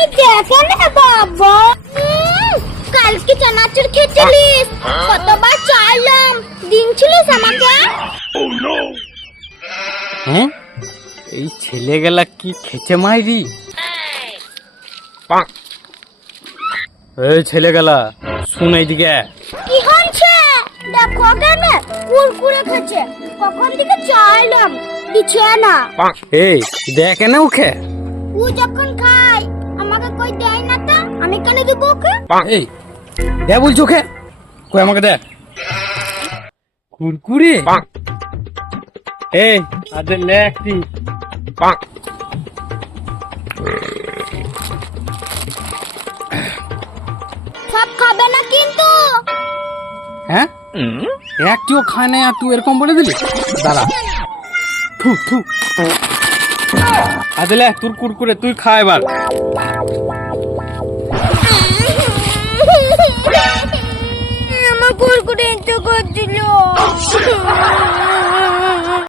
এই দেখে না বাবা। কালকে চানাচুর খেয়েছিলিস? কতবার চাইলাম। দিন ছিলিস আমাকে। হ্যাঁ? এই ছেলেগুলা কি খেচে মাইরি? এই ছেলেগুলা শুন এইদিকে। কি হচ্ছে দেখো কেন কুরকুরে খেছে কখন থেকে চাইলাম দিচ্ছে না। এই দেখে না ওকে? ও যখন খায় আমাকে কই দেয় না তো? আমি কেন দেবো ওকে? এই দে বলছো ওকে কই আমাকে দে। কুরকুরে? এই আদে লে একটি সব খাবে না কিন্তু? হ্যাঁ? একটিও খায় না আর তুই এরকম বলে দিলি? দাঁড়া। থু তোর কুরকুরে তুই খা এবার। ko rin tugod sila.